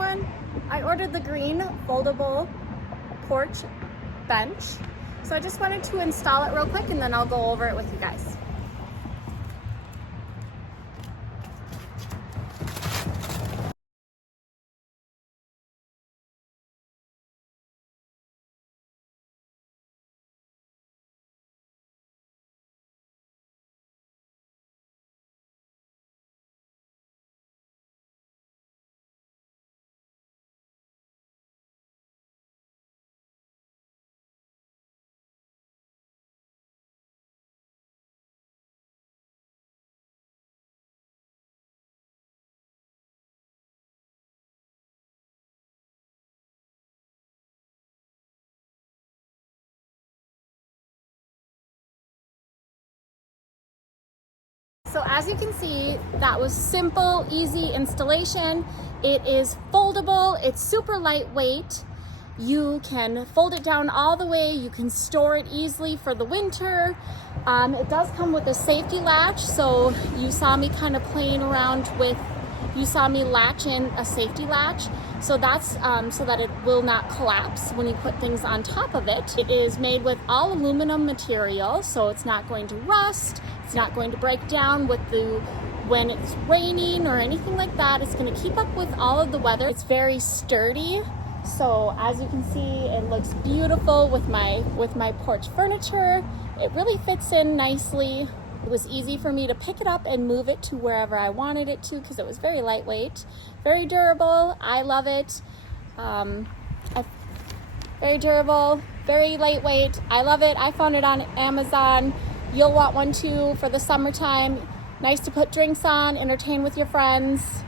everyone. I ordered the green foldable porch bench. So I just wanted to install it real quick and then I'll go over it with you guys. So as you can see, that was simple, easy installation. It is foldable, it's super lightweight. You can fold it down all the way, you can store it easily for the winter. It does come with a safety latch, so you saw me kind of playing around with, you saw me latch in a safety latch. So that's so that it will not collapse when you put things on top of it. It is made with all aluminum material, so it's not going to rust, it's not going to break down when it's raining or anything like that. It's going to keep up with all of the weather. It's very sturdy. So as you can see, it looks beautiful with my porch furniture. It really fits in nicely. It was easy for me to pick it up and move it to wherever I wanted it to because it was very lightweight, very durable. I love it. Very durable, very lightweight. I love it. I found it on Amazon. You'll want one too for the summertime. Nice to put drinks on, entertain with your friends.